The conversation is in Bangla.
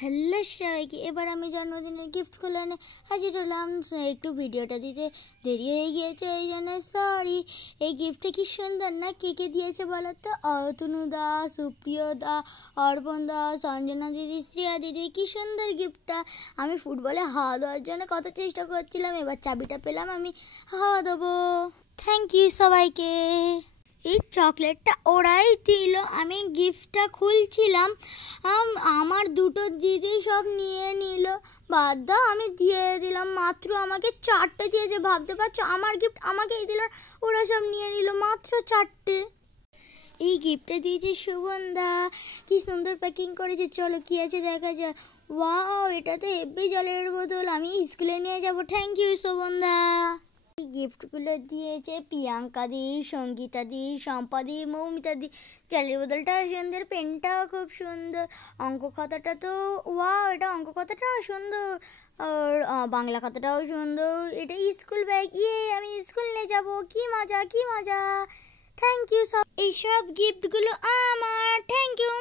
হ্যালো সবাইকে, এবার আমি জন্মদিনের গিফট খুলে এনে হাজির হলাম। একটু ভিডিওটা দিতে দেরি হয়ে গিয়েছে, এই জন্য সরি। এই গিফটটা কি সুন্দর না? কে কে দিয়েছে বলো তো? অতনু দা, সুপ্রিয় দা, অর্পণ দা, সঞ্জনা দিদি, শ্রিয়া দিদি। কি সুন্দর গিফটটা। আমি ফুটবলে হাওয়া দেওয়ার জন্য কত চেষ্টা করছিলাম, এবার চাবিটা পেলাম, আমি হাওয়া দেবো। থ্যাংক ইউ সবাইকে। এই চকলেটটা ওরাই দিল, আমি গিফটটা খুলছিলাম, আমার দুটো দিদি সব নিয়ে নিল। বাদ দাও, আমি দিয়ে দিলাম। মাত্র আমাকে 4টে দিয়েছে, ভাবতে পারছো? আমার গিফট আমাকেই দিল, ওরা সব নিয়ে নিল, মাত্র 4টে। এই গিফটটা দিয়েছে সুগন্ধা, কি সুন্দর প্যাকিং করেছে। চলো কি আছে দেখা যায়। ওয়াও, এটা তো হেব্বি জলের বোতল, আমি স্কুলে নিয়ে যাব। Thank you Sugandha. এই গিফটগুলো দিয়েছে প্রিয়াঙ্কা দি, সঙ্গীতা দি, শম্পা দি, মৌমিতা দি। জলের বোতলটাও সুন্দর, পেনটাও খুব সুন্দর, অঙ্ক খাতাটা তো ওয়াও, এটা অঙ্ক খাতাটাও সুন্দর, আর বাংলা খাতাটাও সুন্দর। এটা স্কুল ব্যাগ, আমি স্কুল নিয়ে যাব। কি মজা, কি মজা। থ্যাংক ইউ সব। এইসব গিফটগুলো আমার। Thank you.